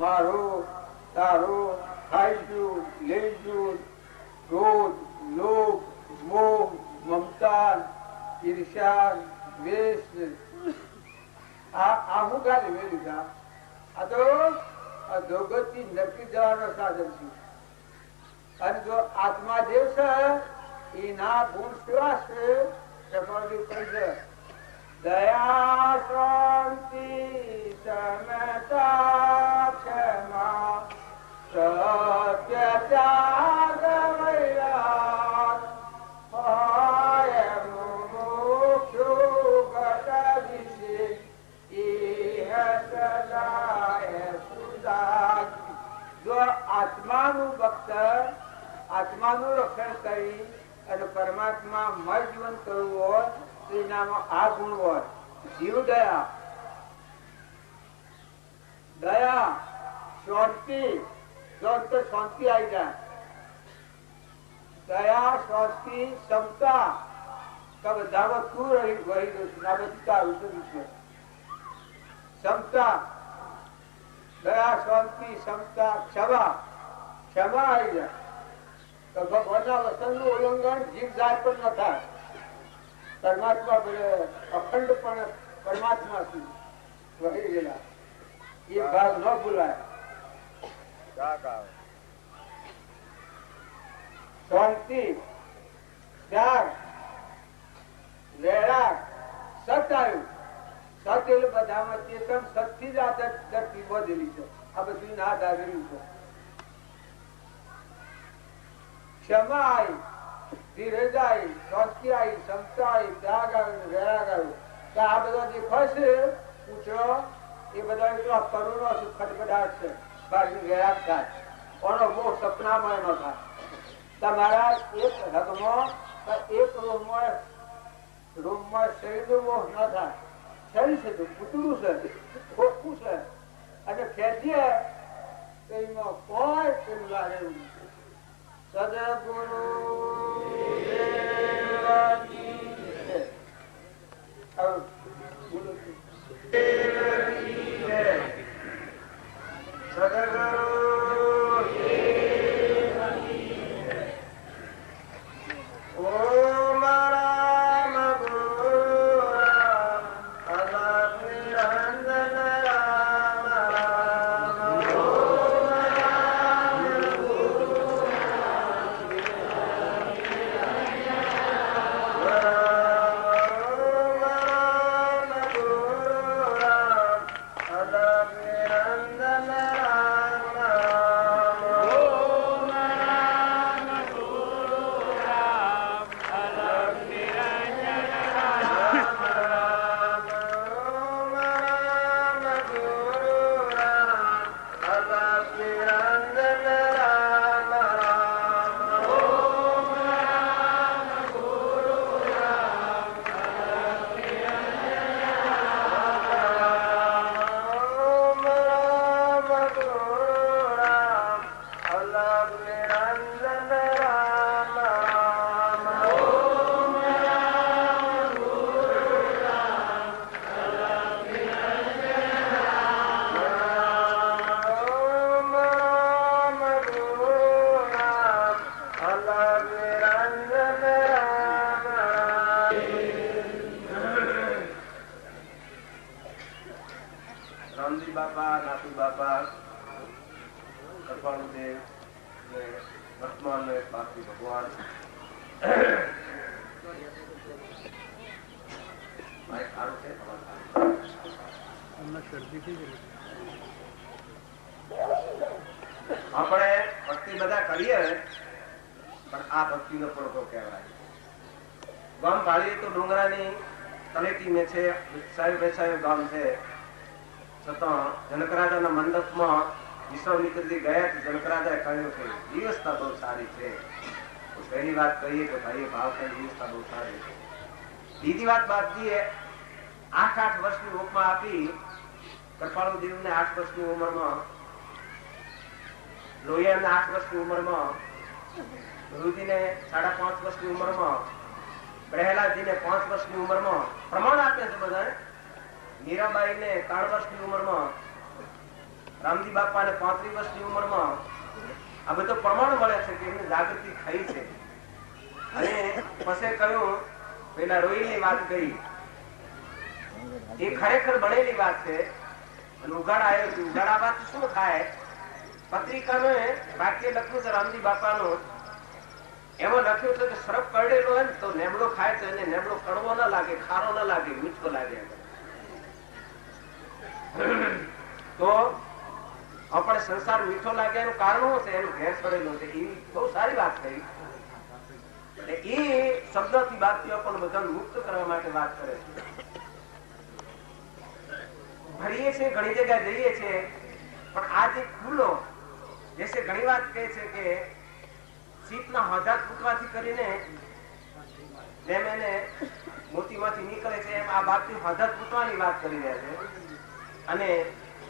મારું, તારો, ખાઈશું લેજુ ક્રોધ લોભ, મોહ મમતા ઈર્ષા દ્વેષ આ હું કાલે મેં આ તો અધોગતિ નક્કી જવાનો સાધન છે. અને જો આત્મા દેવ છે, એના ગુણ કેવા છે. કરી અને પરમાત્મા મય જીવન કરવું હોય તો એનામાં આ ગુણ હોય. જીવ દયા. દયા, શાંતિ. તો શાંતિ આવી જાય. દયા, શાંતિ, ક્ષમતા. બધામાં તું રહી, વહી દઉં છે. ક્ષમતા. દયા, શાંતિ, ક્ષમતા, ક્ષમા. ક્ષમા આવી જાય. તો ભગવાનના વચનનું બધામાં ચેતન, સતથી જ આ ધરતી બધેલી છે. આ બધું ના દાવેલું છે. ક્ષમા આવી ધીરજ આવી ત્યાગ આવ્યું વૈરાગ આવ્યું તો આ બધા જે ખસે પૂછો એ બધા એટલો કરુણો છે ખટખડાટ છે બાકી વૈરાગ થાય કોનો મોહ સપનામાં એનો થાય તમારા એક હગમાં એક રૂમમાં રૂમમાં શરીરનો મોહ ન થાય શરીર છે તો પૂતળું છે ખોખું છે અને ખેંચીએ તો એમાં કોઈ પેલું લાગે એવું નથી. صدقوا આપણે ભક્તિ બધા કરીએ, પણ આ ભક્તિ નો પડકો કહેવાય. ગામ ભાળીએ તો ડુંગરાની તલેટી મેં છે, સાહેબ બેસાયું ગામ છે. છતાં જનકરાજાના મંડપમાં વિશ્વામિત્રજી ગયા તો જનકરાજાએ કહ્યું કે, વ્યવસ્થા બહુ સારી છે. પહેલી વાત કહીએ કે ભાઈ ભાવ છે. બીજી વાત બાપજીએ આઠ આઠ વર્ષની ઉપમા આપી કૃપાળુ દેવને આઠ વર્ષની ઉંમરમાં, લોહિયાને આઠ વર્ષની ઉંમરમાં ગુરુજીને સાડા પાંચ વર્ષની ઉંમરમાં, પ્રહલાદજીને પાંચ વર્ષની ઉંમરમાં, પ્રમાણ આપે છે બધા મીરાબાઈને ત્રણ વર્ષની ઉંમરમાં, રામજી બાપાને પાંત્રીસ વર્ષની ઉંમરમાં, આ બધું પ્રમાણ મળે છે કે એમની જાગૃતિ થઈ છે. અને પછી કહ્યું પેલા રોઈની વાત કરી. એ ખરેખર બળેલી વાત છે. ઉઘાડ શું થાય? પત્રિકામાં વાક્ય લખ્યું છે રામજી બાપાનું. એમાં લખ્યું છે કે સરપ કરડેલો હોય ને તો નેબડો ખાય તો એને નેબડો કડવો ના લાગે, ખારો ના લાગે, મીઠો લાગે. તો આપણે સંસાર મીઠો લાગે એનું કારણ શું છે? એનું ઘેર પડેલું છે. એ બહુ સારી વાત થઈ. એટલે એ શબ્દથી વાક્ય પણ બધાને મુક્ત કરવા માટે વાત કરે છે. ભરીએ છીએ, ઘણી જગ્યાએ જઈએ છીએ, પણ આ જે ખુલ્લો જેસે ઘણી વાત કહે છે કે સીપના હોજા તૂટવાથી કરીને જેમ એને મોતીમાંથી નીકળે છે, એમ આ બાપની હોજા તૂટવાની વાત કરી રહ્યા છે. અને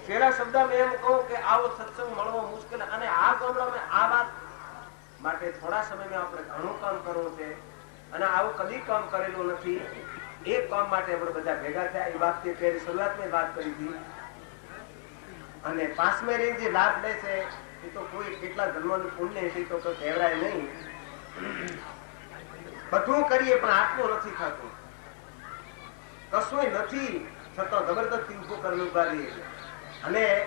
પેલા શબ્દમાં એમ કહું કે આવો સત્સંગ મળવો મુશ્કેલ, અને આ ગામડામાં આ વાત માટે થોડા સમયમાં આપણે ઘણું કામ કરવું છે. અને આવું કદી કામ કરેલું નથી. એ કામ માટે આપણે બધા ભેગા થયા. એ વાત પહેલી શરૂઆતમાં વાત કરી હતી. અને પાંચમે રે જે લાભ લે છે, એ તો કોઈ કેટલા જન્મનું પુણ્ય છે તો કહેવાય નહીં. બધું કરીએ પણ આટલું નથી થતું. કશું નથી છતાં જબરદસ્તી ઊભો કરવું રહીએ. અને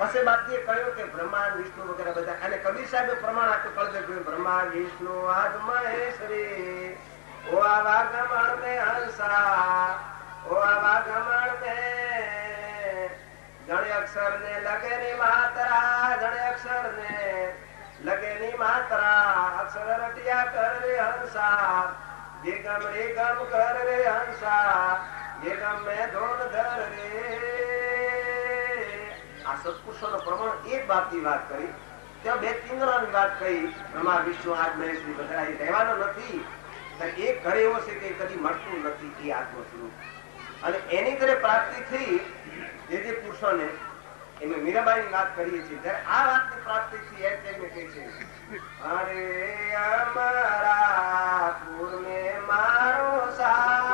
પછી બાપજીએ કહ્યું કે બ્રહ્માંડ, વિષ્ણુ વગેરે બધા. અને કબીર સાહેબે પ્રમાણ આપ્યું કળજે જોયું બ્રહ્મા વિષ્ણુ આજ મહેશ્વરી ઓ આવા ગમણ મે હંસા ઓ આવા ગમણ મે ઘણે અક્ષર ને લગે ની માત્રા ઘણે અક્ષર ને લગે ની માત્રા. અક્ષર રટિયા કર રે હંસા જે ગમ રે ગમ કર રે હંસા જે ગમ મે ધર સત્પુરુષોનો પ્રમાણ એક બાપની વાત કરી. ત્યાં બે પિંગળાની વાત કહી બ્રહ્મા વિષ્ણુ આજ મહેશ બધા એ રહેવાનો નથી. એક ઘરે એવો છે કે કદી મળતું નથી એ આત્મસ્વરૂપ. અને એની ઘરે પ્રાપ્તિ થઈ જે જે પુરુષોને એમે મીરાબાઈની વાત કરીએ છીએ. ત્યારે આ વાતની પ્રાપ્તિ થઈ એમ તેમને કહે છે, અરે અમારા પૂર્ણે મારો સાસરો